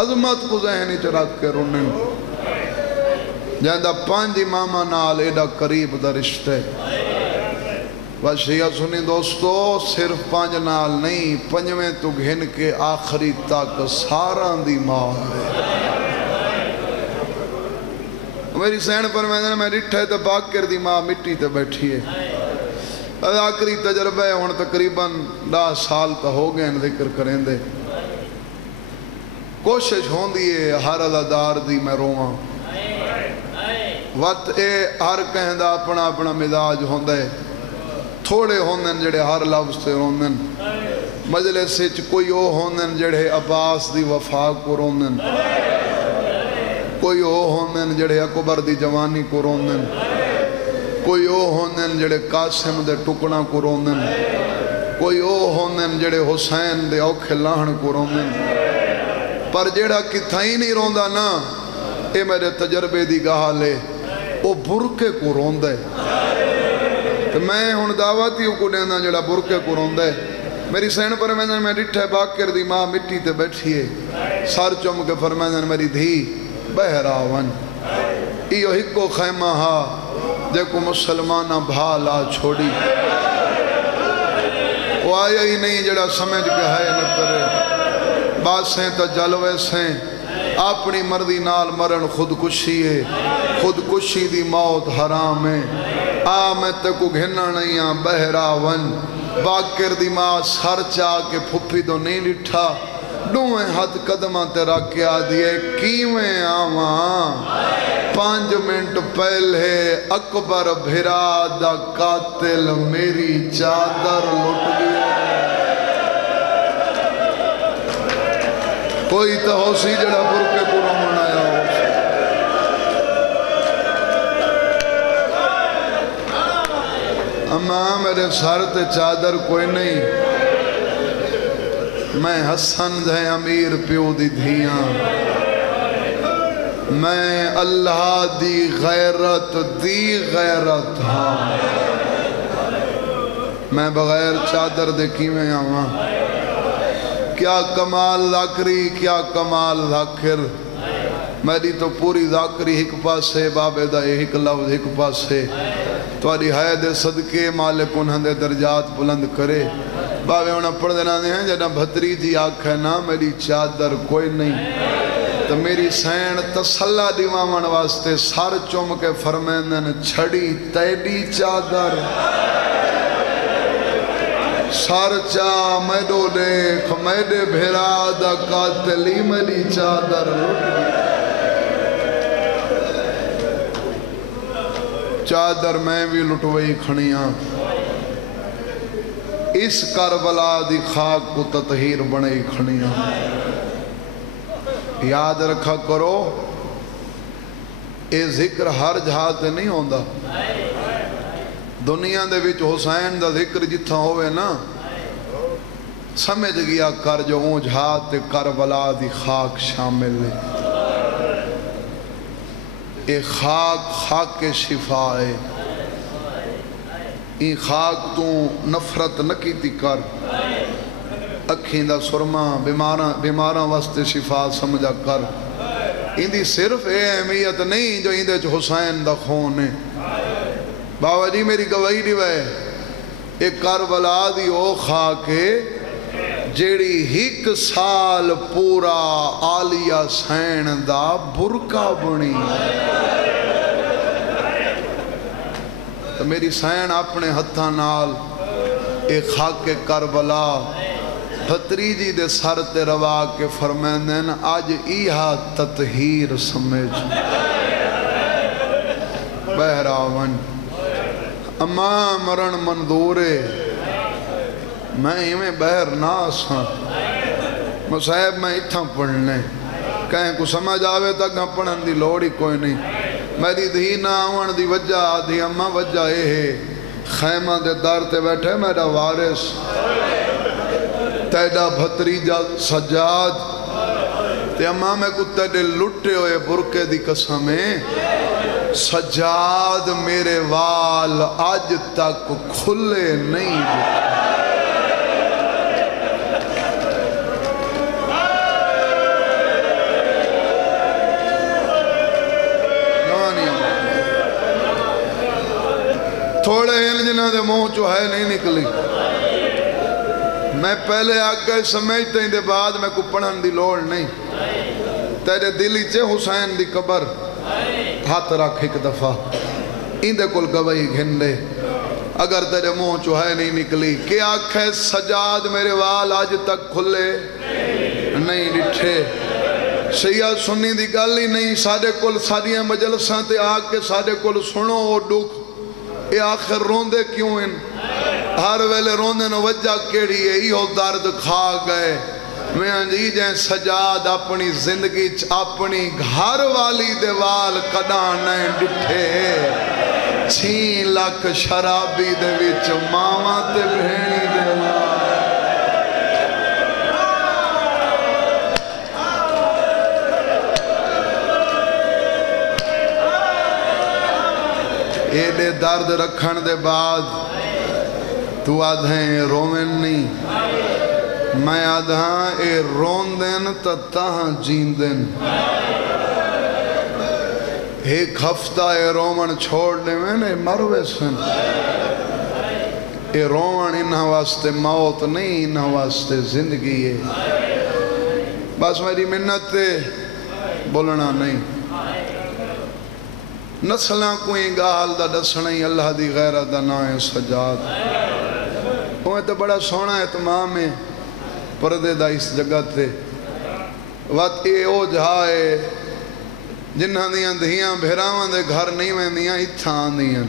عظمت کو ذہن چ رکھ کے رونن جہاں 5 اماماں نال ایڈا قریب دا رشتہ ہے وصیت سنی دوستو صرف 5 نال نہیں 5ویں تو گھن کے آخری تک سارا دی ماں ہے میری سین پر میں ڈٹھا ہے تو باکر دی ماں مٹی تے بیٹھی ہے آخری تجربہ ہے ہن تقریباً 10 سال تا ہو گئے ذکر کریں دے کوشش ہوندی ہے ہر عزادار دی میں رواں وقت اے ہر کہیں دا اپنا اپنا مزاج ہوندے تھوڑے ہوندن جڑے ہر لفظ سے روندن مجلس وچ کوئی او ہوندن جڑے عباس دی وفا کو روندن کوئی او ہوندن جڑے اکبر دی جوانی کو روندن کوئی او ہوندن جڑے قاسم دے ٹکڑا کو روندن کوئی او ہوندن جڑے حسین دے اوکھے لاہن کو روندن پر جڑا کتھا ہی نہیں روندا نا اے میرے تجربے دی گاہ لے او برکے کو روندے تو میں ہن دعوت ہی کو دینا جڑا برکے کو روندے میری سین پر میں ڈٹھا ہے باکر دی ماں مٹی تے بیٹھی ہے سر چم کے فرمائیں میری دھی بہراون ایو ہکو خیمہ ہا دیکھو مسلمانہ بھالا چھوڑی وہ آیا ہی نہیں جڑا سمجھ کے ہے نہ کرے باسیں تا جلوے سیں اپنی مرضی نال مرن خودکشی ہے خودکشی دی موت حرام ہے میں تے کو گھننا نہیں ہاں بہراون باکر دی ماں سر چاہ کے پھپی تو نہیں لٹھا دوئیں ہاتھ قدمہ تے رکھیا دیئے کیویں آواں 5 منٹ پہلے اکبر بھرا دا قاتل میری چادر لٹ گیا کوئی تو ہو سی جڑا برکے کو رومن آیا ہو اماں میرے سر تے چادر کوئی نہیں میں حسن دے امیر پیو دی دھیاں میں اللہ دی غیرت ہاں میں بغیر چادر دے کیویں آواں کیا کمال ذاکری کیا کمال ذاکر میری تو پوری ذاکری ایک پاسے بابے دا ایک لفظ ایک پاسے تواری حید صدقے مالک انہاں دے درجات بلند کرے بابے انہاں پڑھ دینا دے ہیں جنہاں بھتری جی آکھ ہے نا میری چادر کوئی نہیں تو میری سین تسلہ دیوامن واسطے سار چوم کے فرمیندن چھڑی تیڈی چادر سار چاہ میڈو دیکھ میڈے بھیرا دا قاتلی میری چادر چادر میں بھی لٹوئی کھڑیاں اس کربلا دی خاک کو تطہیر بنے کھڑیاں یاد رکھا کرو اے ذکر ہر جہاتے نہیں ہوندہ دنیا دے وچ حسین دا ذکر جتھا ہوئے نا سمجھ گیا کر جو اون جہاتے کربلا دی خاک شامل ہے اے خاک کے شفا ہے این خاک تو نفرت نکیتی کر اکھیں دا سرما بیماراں واسطے شفا سمجھا کر این دی صرف اے اہمیت نہیں جو این دے چ حسین دا خون ہے بابا جی میری گواہی دیوے ایک کربلا دی او خاک ہے جیڑی 1 سال پورا آلیہ سین دا برکا بنی تو میری سین اپنے ہتھاں نال ایک خاک کربلا بھتریجی دے سر تے روا کے فرمیندن آج ایہا تطہیر سمجھ بہراون اماں مرن منظورے میں ہمیں بہر ناس ہاں مصاحب میں اتھاں پڑھنے کہیں کو سمجھ آوے تک ہاں پڑھن دی لوڑی کوئی نہیں میری دھی نہ آون دی وجہ آدھی اماں وجہ اے ہے خیمہ دے دار تے بیٹھے میرا وارث تیڈا بھتریجہ سجاد تے اماں میں کو تیڈے لٹے ہوئے برکے دی قسمیں سجاد میرے وال آج تک کھلے نہیں دیتے تھوڑے ہیں جنہاں دے منہ چو ہے نہیں نکلی میں پہلے آگے سمجھتے ہیں دے بعد میں کو پڑھن دی لوڑ نہیں تیرے دلی چے حسین دی قبر ہاتھ رکھ ایک دفعہ اندے کل گواہی گھندے اگر تیرے منہ چو ہے نہیں نکلی کہ آنکھیں سجاد میرے وال آج تک کھلے نہیں ڈٹھے شیعہ سنی دی گل ہی نہیں ساڑے کل ساڑیاں مجلساں تے آکے ساڑے کل سنو اور دکھ اے آخر روندے کیوں ان ہر ویلے روندے نو وجہ کیڑی ہے ایہو درد کھا گئے میں جی جائیں سجاد اپنی زندگی اپنی گھر والی دیوال کدان نہیں ڈٹھے 6 لاکھ شرابی دے وچ ماما تے بہنی دیوال ایڈے درد رکھن دے بعد تو آدھیں رومن نہیں میں آدھاں اے رون دن تا تاہاں جین دن ایک ہفتہ اے رومن چھوڑنے میں نے مروے سن اے رومن انہا واسطے موت نہیں انہا واسطے زندگی ہے بس میری منت تے بولنا نہیں نسلاں کوئی گال دا دسنئی اللہ دی غیرت دا نائے سجاد اوہ تو بڑا سونا اہتمام ہے پردے دا اس جگہ تے وقت اے او جہائے جنہاں دیاں دھیاں بھیراواں دے گھر نہیں میں دیاں اتھاں دیاں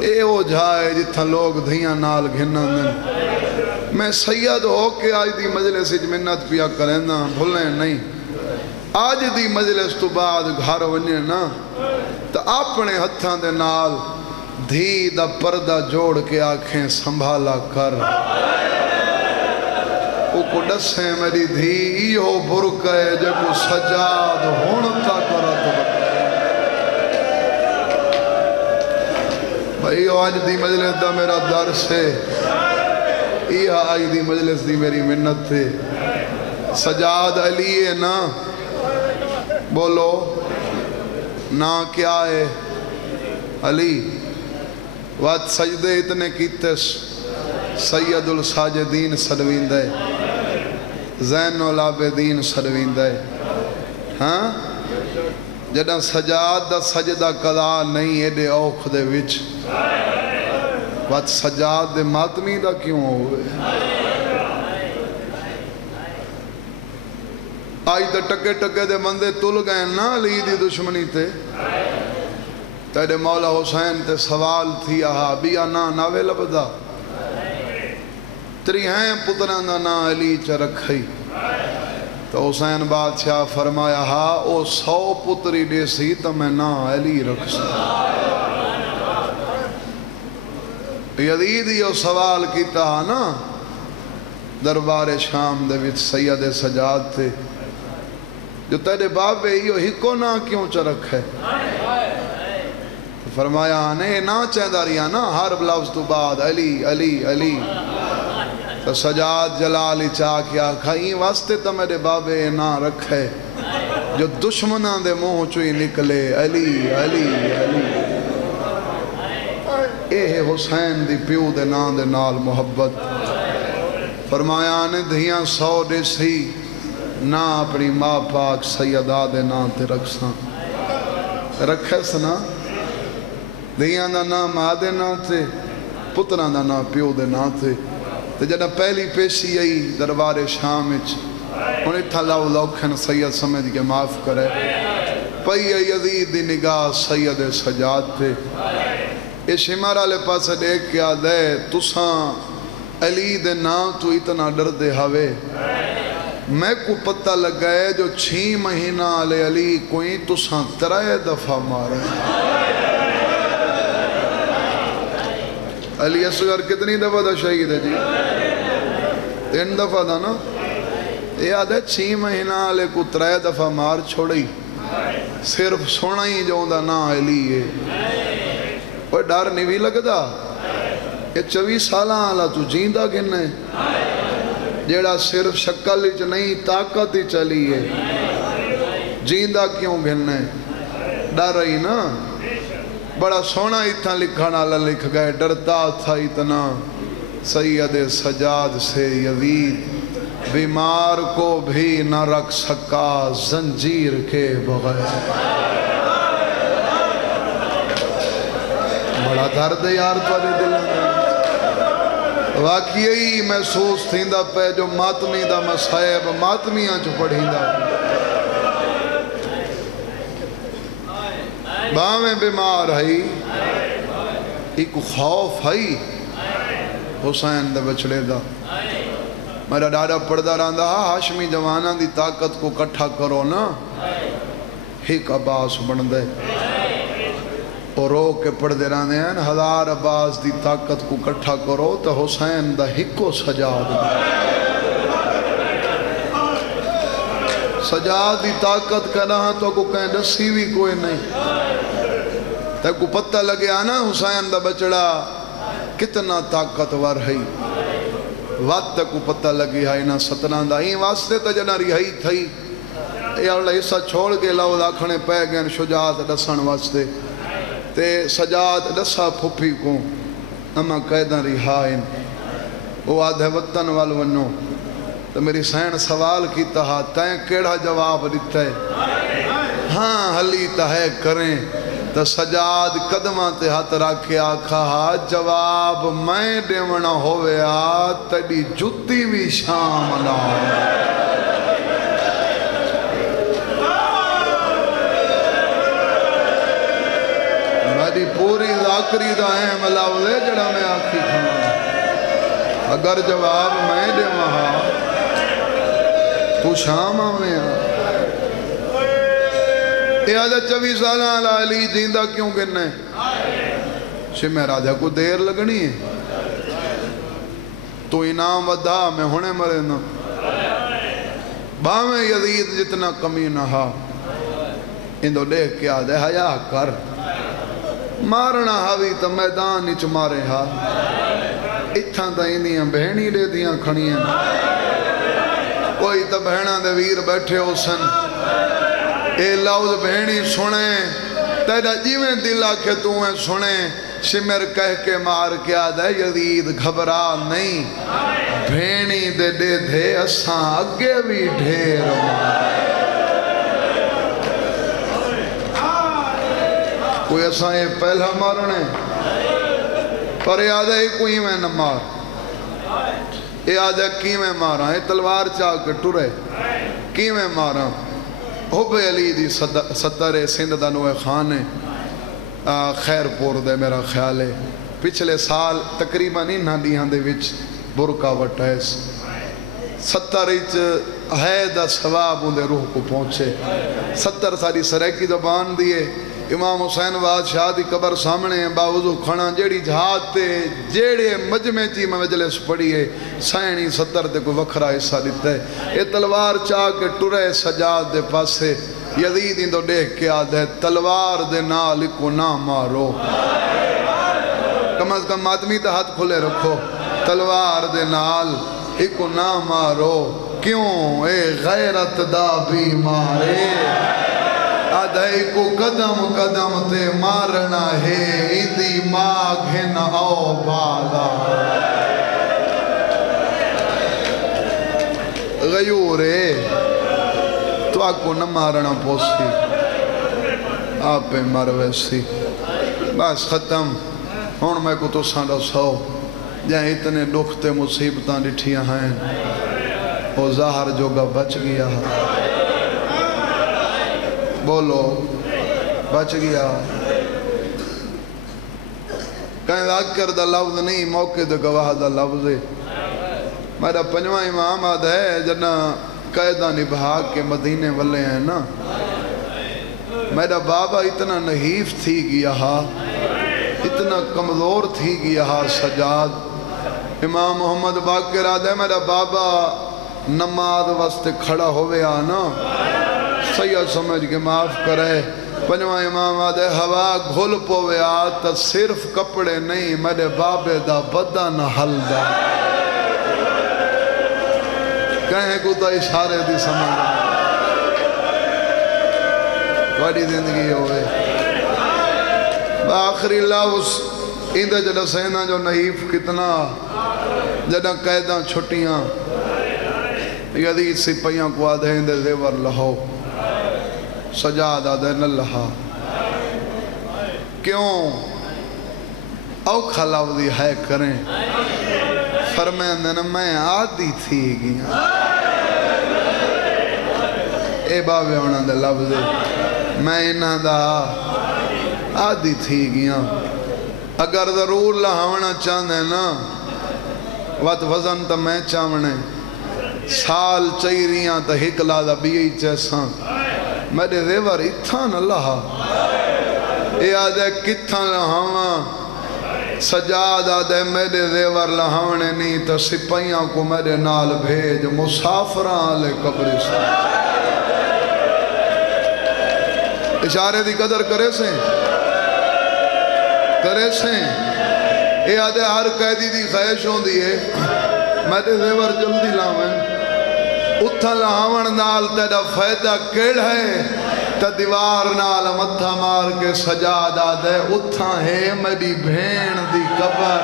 اے او جہائے جتھاں لوگ دھیاں نال گھناں دیں میں سید ہو کے آج دی مجلس منت پیا کریں نا بھولیں نہیں آج دی مجلس تو بعد گھر ونجے نا تو اپنے ہتھاں دے نال دھی دا پردہ جوڑ کے آنکھیں سنبھالا کر او کو ڈسیں میری دھی ہو برکے جب سجاد ہونتا کرت بھائی آج دی مجلس دا میرا درس ہے یہ آج دی مجلس دی میری منت تھے سجاد علی ہے نا بولو نا کیا ہے علی وقت سجدے اتنے کیتس سید الساجدین سرویندے زین العابدین سرویندے ہاں جدہ سجاد دا سجدہ قضا نہیں ایڈے اوکھ دے وچ وقت سجاد دے ماتمی دا کیوں ہوئے آج تو ٹکے ٹکے دے مندے تل گئے نا علی دی دشمنی تے تیرے مولا حسین تے سوال تھی آہا بیا نا ناوے لبدا تری ہیں پتران دا نا علی چا رکھئی تو حسین بادشاہ فرمایا ہا او 100 پتری دے سی تو میں نا علی رکھ سا یزید یہ سوال کیتا نا دربار شام دے وچ سید سجاد تھے جو تیرے بابے یہ ہکو نا کیوں چا رکھے فرمایا نہیں نا چینداریا نا ہر لفظ تو بعد علی علی علی تو سجاد جلالی چاہ کیا کھائیں واسطے تو میرے بابے نا رکھے جو دشمنان دے منہ چوئی نکلے علی علی علی اے حسین دی پیو دے نام دے نال محبت فرمایا نے دھیاں 100 دے سی نا اپنی ماں پاک سیدہ دے نام تے رکھساں رکھے سنا دھیاں دا نام ماں دے نام تے پتران دا نام پیو دے نام تے تے جنہ پہلی پیشی آئی دربار شام اچ انہیں تھا لوکھن سید سمجھ کے معاف کرے پئی یزید دی نگاہ سید سجاد تے اے شمارہ لے پاس دیکھ کیا دے تساں علی دے نام تو اتنا ڈر دے ہوئے میں کو پتہ لگائے جو 6 مہینہ علی علی کوئی تساں 3 دفعہ مارے علی اصغر کتنی دفعہ دا شہید ہے جی 3 دفعہ دا نا یہ آدھے 6 مہینہ علی کو 3 دفعہ مار چھوڑی صرف سونا ہی جو دا نا علی ہے کوئی ڈر نہیں بھی لگتا یہ 24 سالہ آلہ تو جیندہ گھنے جیڑا صرف شکل ہی نہیں طاقت ہی چلی ہے جیندہ کیوں گھنے ڈر رہی نا بڑا سونا اتنا لکھن والا لکھ گئے، ڈرتا تھا اتنا سید سجاد سے یزید، بیمار کو بھی نہ رکھ سکا زنجیر کے بغیر۔ بڑا درد یار تھوڑے دل میں واقعی محسوس تھیندا پہ جو ماتمی دا مصائب ماتمیاں چ پڑھیندا باویں بیمار ہے، ایک خوف ہے حسین دے بچڑے دا۔ میرا ڈاڈا پڑھدا رہندا ہاشمی جواناں دی طاقت کو کٹھا کرو نا ایک عباس بن دے، اور رو کے پڑھدے رہندے ہیں 1000 عباس دی طاقت کو کٹھا کرو تو حسین دا ہکو سجاد دے۔ سجاد دی طاقت کرنا تو کو کہیں دسی بھی کوئی نہیں، تے کو پتہ لگیا نا حسین دا بچڑا کتنا طاقتور ہے، وقت کو پتہ لگی ہے نا ستنان دا ہی واسطے تا جنا رہی تھی یا اللہ حصہ چھوڑ کے لو داکھنے پہ گئن شجاعت دسن واسطے، تے سجاد دسا پھپی کو اما قیدن رہائن، وہ آدھے وطن والونو تو میری سین سوال کیتا ہا تین کیڑا جواب دیتا ہے، ہاں حلیتا ہے کریں، تو سجاد قدمہ تے ہاتھ رکھے آکھا ہا جواب میں دیونا ہوئے آ تیڑی جتی بھی شام نہ میری پوری ذاکری دا اہم لفظ جڑا میں آکھی کھانا، اگر جواب میں دیونا ہا تو شام آویں آ آدھا 24 سالہ علی جیندہ کیوں گرنے شمہ راجہ کو دیر لگنی ہے تو انعام ودھا میں ہونے مرے نا باویں یزید جتنا کمی نہ ہا اندو دیکھ کے آدھے حیاء کر مارنا ہاوی تا میدان نیچ مارے ہا اتھاں تا اندیاں بہنی دے دیاں کھڑیاں کوئی تا بہنہ دے ویر بیٹھے ہو سن اے لفظ بہنی سنے تیرا جیویں دل آکھے تمہیں سنے شمر کہہ کے مار کے آدھے یزید گھبرا نہیں بہنی دے دے دے اساں اگے بھی ڈھیر کوئی اساں یہ پہلا مارنے پر یہ آدھے کوئی میں نہ مار یہ آدھے کی میں مارا یہ تلوار چاہ کے ٹرے کی میں مارا حب علی دی ستر سندھ دا نوے خانے خیر پور دے میرا خیال ہے پچھلے سال تقریباً انہاں دیہاں دے وچ برکا وٹیس 70 ہے دا ثواب اندے روح کو پہنچے 70 ساری سریکی زبان دیئے امام حسین بادشاہ دی قبر سامنے باوضو کھڑا جیڑی جہاد تے جیڑے مجمع چی مجلس پڑی ہے سائنی 70 تے کوئی وکھرا حصہ دیتا ہے یہ تلوار چاہ کے ٹرے سجاد دے پاسے یزید اندو دیکھ کے آدھے تلوار دے نال کو نہ مارو کم از کم آدمی تا ہاتھ کھلے رکھو تلوار دے نال کو نہ مارو کیوں اے غیرت دا بھی مارے آدھائی کو قدم قدم تے مارنا ہے ایدی ماغ ہے نہ او بالا غیورے تو آکو نہ مارنا پوسی آپ پہ مرویسی بس ختم ہون میں کو تو سانڈا سو جہاں اتنے دکھتے مصیبتاں ڈٹھیاں ہیں وہ ظاہر جو گا بچ گیا بولو بچ گیا کہیں ذاکر دا لفظ نہیں موقع دا گواہ دا لفظ ہے میرا پنجواں امام آدھا ہے جنا قیدہ نبھا کے مدینے والے ہیں نا میرا بابا اتنا نحیف تھی گیا اتنا کمزور تھی گیا سجاد امام محمد باقر آدھا ہے میرا بابا نماز واسطے کھڑا ہوئے آنا سید سمجھ کے معاف کرے پنجواں امام آدھے ہوا گھل پوے آتا صرف کپڑے نہیں میرے بابے دا بدن حل دا کہیں کو تا اشارے دی سمجھ بڑی زندگی ہوئے آخری لفظ اندہ جڑا سینا جو نحیف کتنا جڑا قیداں چھٹیاں یدید سپیاں کو آدھے اندے زیور لہو سجاد آدھے نہ لہا کیوں اوکھا لفظی ہے کریں فرمائیں دینا میں عادی تھی گیا اے بابے ہونا دے لفظی میں انہاں دا عادی تھی گیا اگر ضرور لہاونا چاندے نا وقت وزن تا میں چاونے سال چاہیریاں تا ہکلا دا بیئی چیساں میرے زیور اتھا نہ لہا اے آدھے کتھا لہاواں سجاد آدھے میرے زیور لہاونے نہیں تا سپائیاں کو میرے نال بھیج مسافران لے قبرستان اشارے دی قدر کرے سے اے آدھے ہر قیدی دی خیش ہوں دیئے میرے زیور جلدی لاویں اتھا لہاون نال تیڑا فائدہ کیڑ ہے تا دیوار نال متھا مار کے سجاد آدھے اتھا ہے میری بھین دی قبر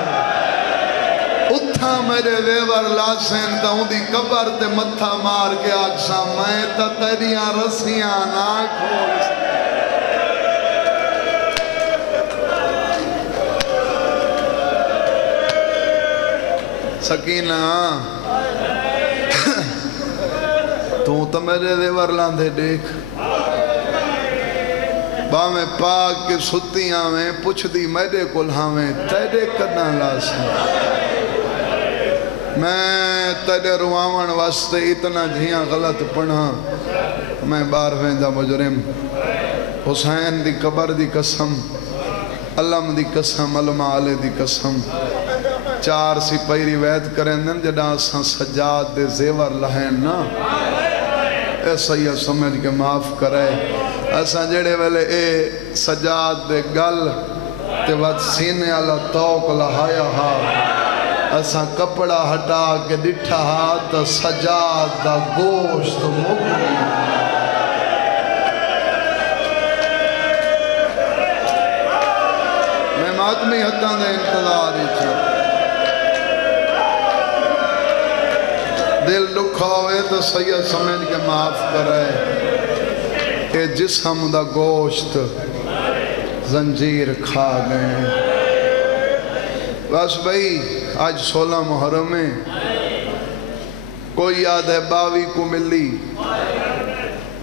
اتھا میرے زیور لاسین تا ہوں دی قبر تے متھا مار کے آکسا میں تا تیریاں رسیاں نہ کھول سکینہ تو میرے زیور لاندھے دیکھ باویں پاک کے ستیاں میں پوچھ دی میرے کل ہاویں تیرے کرنا لاسیں میں تیرے رواون واسطے اتنا جھیاں غلط پڑھا میں بارویں دا مجرم حسین دی قبر دی قسم علم دی قسم علم آلے دی قسم 4 سپاہی روایت کریں دن جڑا اساں سجاد دے زیور لہین نا اے سید سمجھ کے معاف کرے اساں جڑے ویلے اے سجاد دے گل تے وقت سینے اللہ توق لہایا ہا اساں کپڑا ہٹا کے ڈٹھا ہا تا سجاد دا گوشت مگری میں ماتمی حتاں دے انتظار ہی چھو دل دکھا ہوئے تو سید سمجھ کے معاف کرے کہ جسم دا گوشت زنجیر کھا گئے بس بھئی آج 16 محرم میں کوئی یاد ہے 22 کو ملی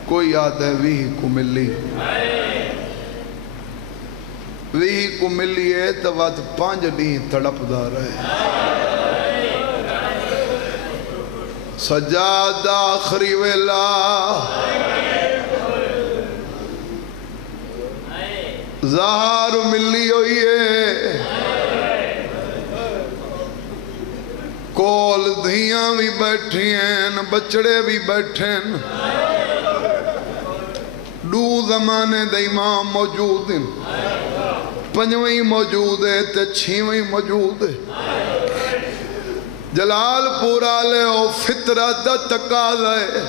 کوئی یاد ہے 20 کو ملی 20 کو ملی ہے تو وقت 5 دن تڑپ دا رہے سجاد آخری ویلا زہار ملی ہوئی ہے کول دھیاں بھی بیٹھی ہیں بچڑے بھی بیٹھے ہیں دو زمانے دے امام موجود ہیں 5ویں موجود ہے تے 6ویں موجود ہے جلال پورا لے او فطرت دا تقاضا ہے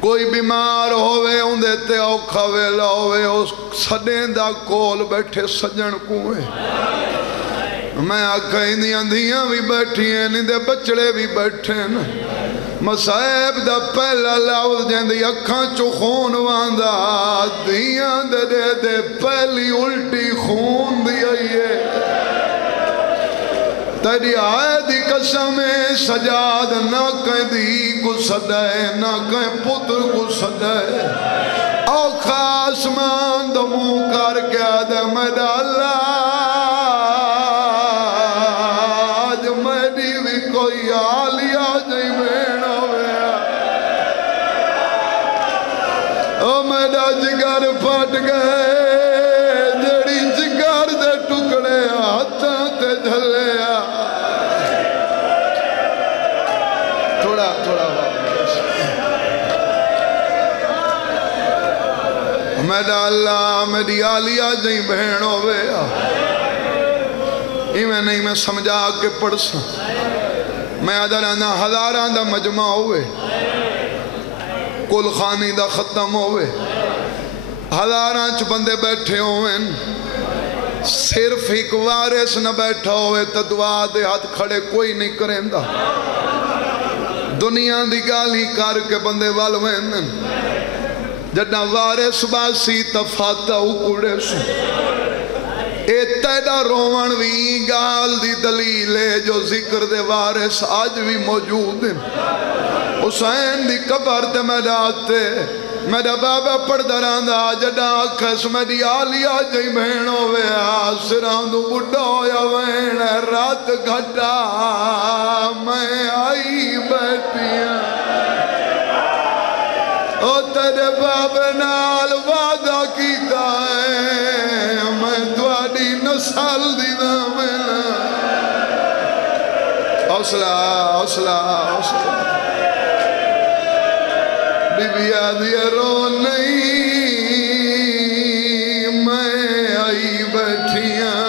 کوئی بیمار ہوئے اندے تے اوکھا ویلا ہوئے او سڈیں دا کول بیٹھے سجن کوئے میں آکھا اندھی اندھیاں بھی بیٹھی ہیں اندھے بچڑے بھی بیٹھے ہیں مسائب دا پہلا لفظ جندی اکھاں چو خون واندا دھیاں دے پہلی الٹی خون دی آئیے تیری آئے دی قسم سجاد نہ کہیں دی کو صدائے نہ کہیں پتر کو صدائے اوکھا آسمان دمو کر کے آدھے میرا اللہ آج میری بھی کوئی آلیا جائیں بھیڑا ہویا او میرا جگر پھٹ گئے جڑی جگر دے ٹکڑے ہاتھاں تے جھلے میرا اللہ میری آلیہ جائیں بہن ہوئے میں نہیں میں سمجھا کے پڑھ سا میں آدھا رہنا ہزاران دا مجمع ہوئے کل خانی دا ختم ہوئے ہزاران چ بندے بیٹھے ہوئے صرف ایک وارث نہ بیٹھا ہوئے تو دعا دے ہاتھ کھڑے کوئی نہیں کریندا دنیا دی گالی کر کے بندے والوین جڑا وارث باسی تفاتہ اکڑے سو اے تیڑا رومن بھی گال دی دلیل ہے جو ذکر دے وارث آج بھی موجود ہیں حسین دی قبر تے میرے آتے میرا بابا پڑھ دراندہ جڑا آکھس میری آلیا جائی بہن ہوئے آسران دو بڑھا ہویا بہن رات گھٹا میں آئی بیٹھیاں او تیرے بابا نال وعدہ کیتا ہے میں دواری نسل دینا ملا حوصلہ حوصلہ حوصلہ بی بی آدھی رو نہیں میں آئی بیٹھیاں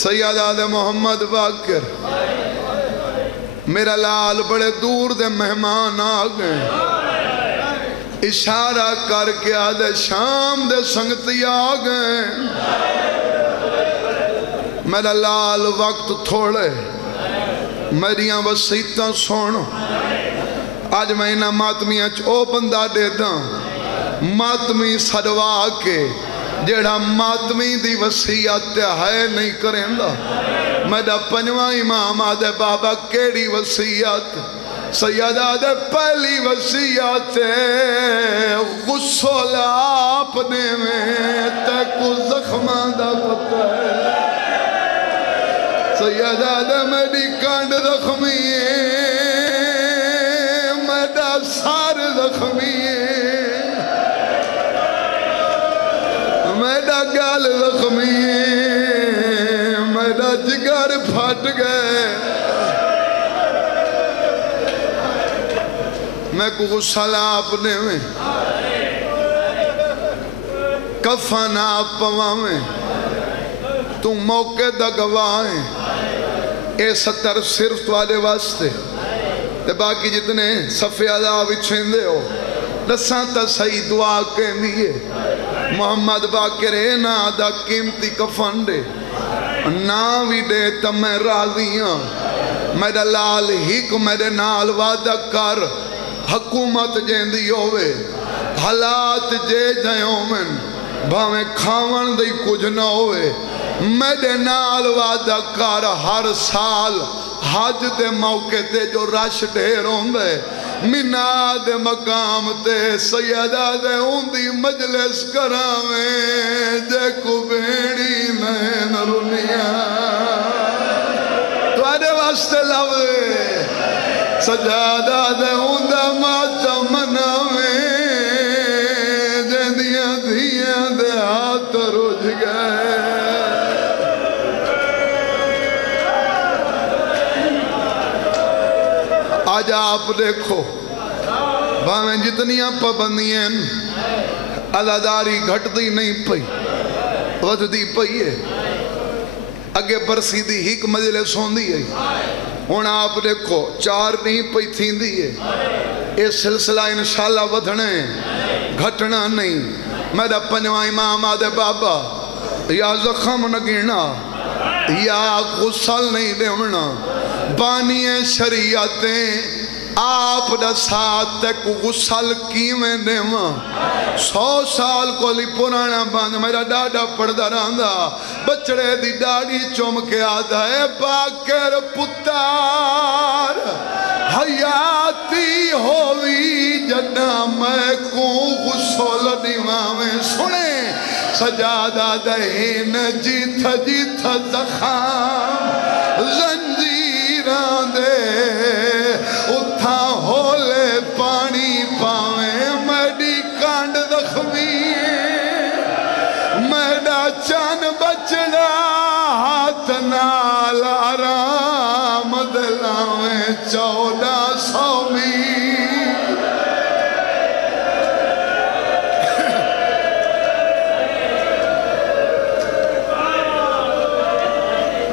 سیداد محمد باقر میرا لال بڑے دور دے مہمان آگئے اشارہ کر کے آدھے شام دے سنگتی آگئے میرا لال وقت تھوڑے میریاں وسیعتاں سونو آج میں انہاں ماتمیاں چو بندہ دیتا ماتمی سڑوا کے جیڑا ماتمی دی وسیعت ہے نہیں کریں دا میرا پنجواں امام آدھے بابا کیڑی وسیعت سید آدھے پہلی وسیعت غسل آپنے میں تے کو زخمہ دا پتہ ہے سید آدھے میری کانڈ زخمی ہے میرا سار زخمی ہے میرا گال زخمی ہے میرا جگر پھٹ گئے میں کو غسل آپنے میں کفن آپ پوا میں تم موقع دا گواہیں اے 70 صرف والے واسطے تے باقی جتنے صفحے عذاب چھندے ہو دساں تا صحیح دعا کہیں دیئے محمد باقر اے نا دا قیمتی کفن دے نا بھی دے تا میں راضیاں میرا لال ہی کو میرے نال وعدہ کر حکومت جیندی ہوئے حالات جے جائیوں من بھاویں کھاون دی کچھ نہ ہوئے میرے نال وعدہ کر ہر سال حج دے موقع تے جو رش ڈھیر ہوندے مینا دے مقام تے سیدہ دے ہوندی مجلس کراویں جے کو بیڑی نین رنیاں توارے واسطے لوے سجادہ دے ہوندہ ماتا مناویں جے دیاں دیاں دے ہاتھ رج گئے آج آپ دیکھو بھاویں جتنیاں پابندیاں عزاداری گھٹ دی نہیں پئی ود دی پئی ہے اگے برسی دی ہی کو مجلس ہوندی ہے ہون آپ دیکھو 4 نہیں پئی تھین دی ہے یہ سلسلہ انشاءاللہ ودھنے گھٹنا نہیں میرا پنجواں امام آدھے بابا یا زخم نگینا یا غسل نہیں دیونا بانی شریعتیں آپ دا ساتھ تک غسل کیویں دیواں 100 سال کو لی پرانا باندھ میرا ڈاڈا پڑھدا رہندا بچڑے دی ڈاڑی چوم کے آدھا ہے باقر پتار حیاتی ہوئی جنا میں کو غسل دیواں میں سنے سجادہ دہین جیتھ جیتھ زخام زنجیران دے اتھا ہولے پانی پاویں میڈی کانڈ زخمی میڈا چان بچڑا ہاتھ نال آرام دلاویں 1400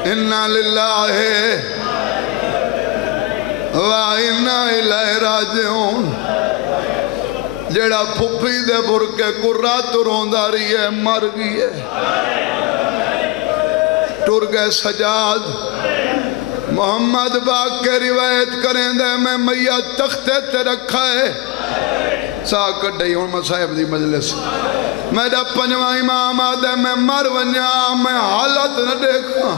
اِنَّا لِلَّهِ وَإِنَّا إِلَيْهِ رَاجِعُونَ جیڑا پھپھی دے برکے کو رات روندا رہی ہے مر گئی ہے ٹر گئے سجاد محمد باق کے روایت کریں دے میں میاں تختے تے رکھا ہے سا کٹھائی ہوں میں صاحب دی مجلس میرا پنجواں امام آدھے میں مر ونیا میں حالت نہ دیکھا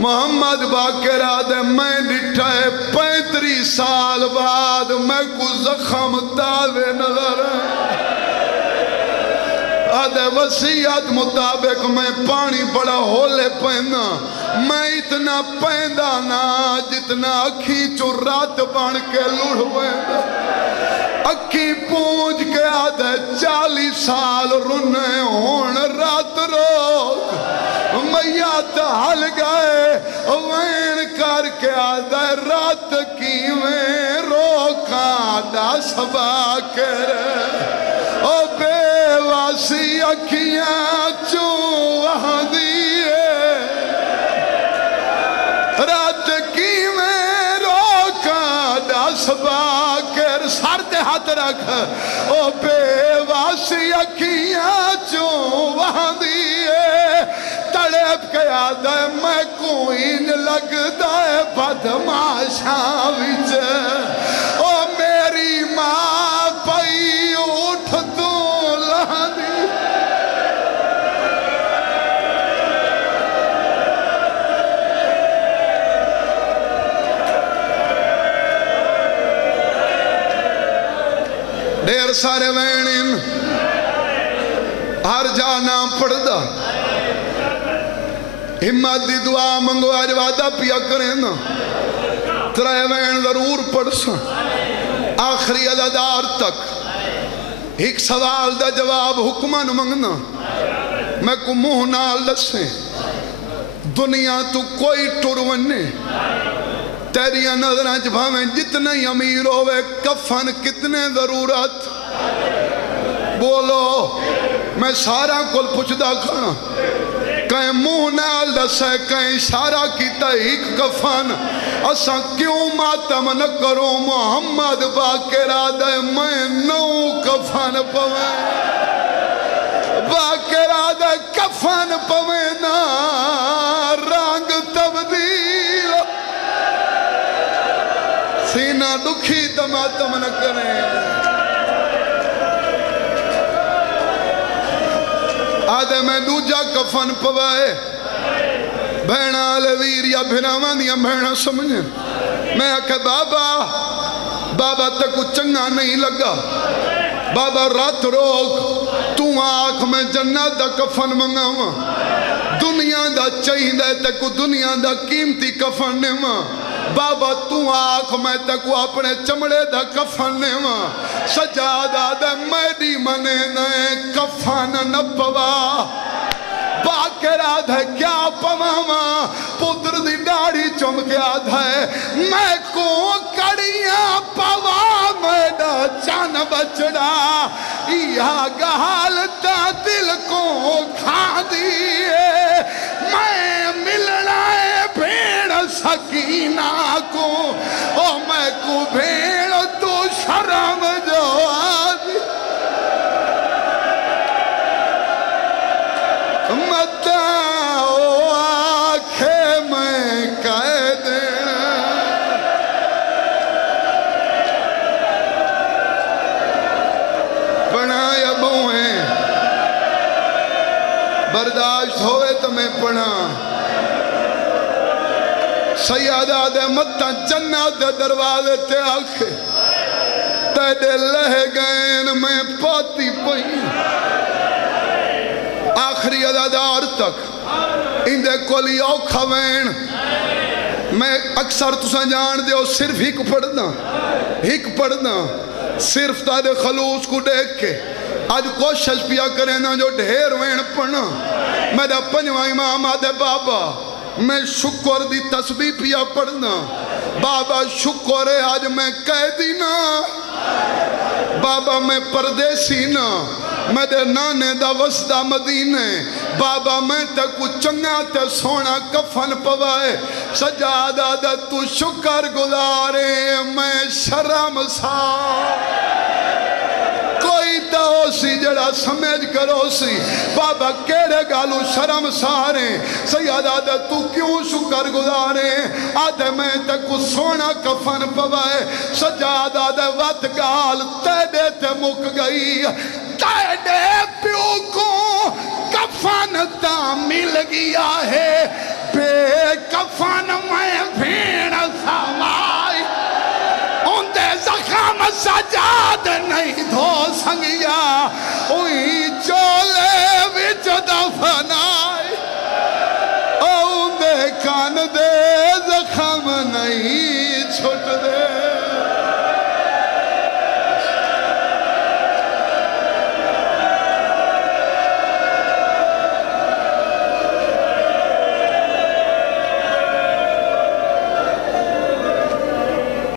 محمد باقر آدھے میں ڈٹھا ہے 35 سال بعد میں کو زخم تازے نظر آدھے وسیعت مطابق میں پانی بڑا ہولے پہنا میں اتنا پہندا نا جتنا اکھی چو رات بان کے لڑ ہوئے اکھی پونج کے آدھے 40 سال رنے ہون رات روک میات حل گئے وین کر کے آدھے رات کی میں روکا دا سبا کر او بے واسی اکھیاں چو وہاں دیئے رات کی میں روکا دا سبا کر سر دے ہاتھ رکھ او بے واسی اکھیاں چو وہاں دیئے تڑپ کے آدھے میں کوئی نہ لگتا ہے بدماشاں وچ او میری ماں پئی اٹھ تو لہنی ڈیر سارے وینن ہر جا نام پڑھ دا ہمت دی دعا منگو آج وعدہ پیا کریں نا ترائے وین ضرور پڑھ سا آخری عددار تک ایک سوال دا جواب حکمان منگنا میں کو منہ نال دسیں دنیا تو کوئی ٹروننے تیریاں نظریں جبھاویں جتنے امیر ہوئے کفن کتنے ضرورت بولو میں سارا کل پچھدا کھانا کہیں منہ نال دسے کہیں اشارہ کیتا ایک کفن اساں کیوں ماتم نہ کروں محمد باقر آدھے میں 9 کفن پویں باقر آدھے کفن پویں نا رنگ تبدیل سینہ دکھی تو ماتم نہ کریں آدھے میں دوجا کفن پوائے بہنہ آلویر یا بھناوان یا بہنہ سمجھیں میں آکھے بابا تک چنگا نہیں لگا بابا رات روک تو آنکھ میں جنت دا کفن منگاواں دنیا دا چاہی دے تک دنیا دا قیمتی کفن نماں بابا تو آنکھ میں تک اپنے چمڑے دا کفن نماں سجادہ دے میری منے نئے کفن نپوا باقر آدھے کیا پماما پتر دی ڈاڑی چمکے آدھے میں کو کڑیاں پوا میڈا چان بچڑا یا گہالتا دل کو کھا دیئے میں ملنا ہے بھیڑ سکینہ کو او میں کو بھیڑ تو شرم جو آدھی متاؤ آنکھیں میں کہہ دینا پڑھا یا بوئیں برداشت ہوئے تو میں پڑھا سیادہ دے متہ جنت دے دروازے تے آکھے تیڑے لہ گئن میں پاتی پئی آخری عددار تک اندے کولی اوکھا وین میں اکثر تسا جان دے صرف ہک پڑھنا صرف تادے خلوص کو دیکھ کے آج کوشش پیا کریں نا جو ڈھیر وین پڑھنا میرا پنجواں امام آدھے بابا میں شکر دی تسبیح پیا پڑھنا بابا شکر ہے آج میں قیدی نا بابا میں پردیسی نا میرے نانے دا وسدہ مدینے بابا میں تے کو چنگا تے سونا کفن پوائے سجادہ دا تو شکر گزارے میں شرم سا کو او سی جڑا سمجھ کرو سی بابا کیڑے گالو شرم سارے سیدہ دے تو کیوں شکر گزارے آدھے میں تے کو سونا کفن پوائے سجادہ دے وط گال تیڑے تے مک گئی تیڑے پیو کو کفن تا مل گیا ہے بے کفن میں بھیڑ سوائی ان دے زخم سجاد نہیں دھو سنگیا اوہی چولے وچ دفنا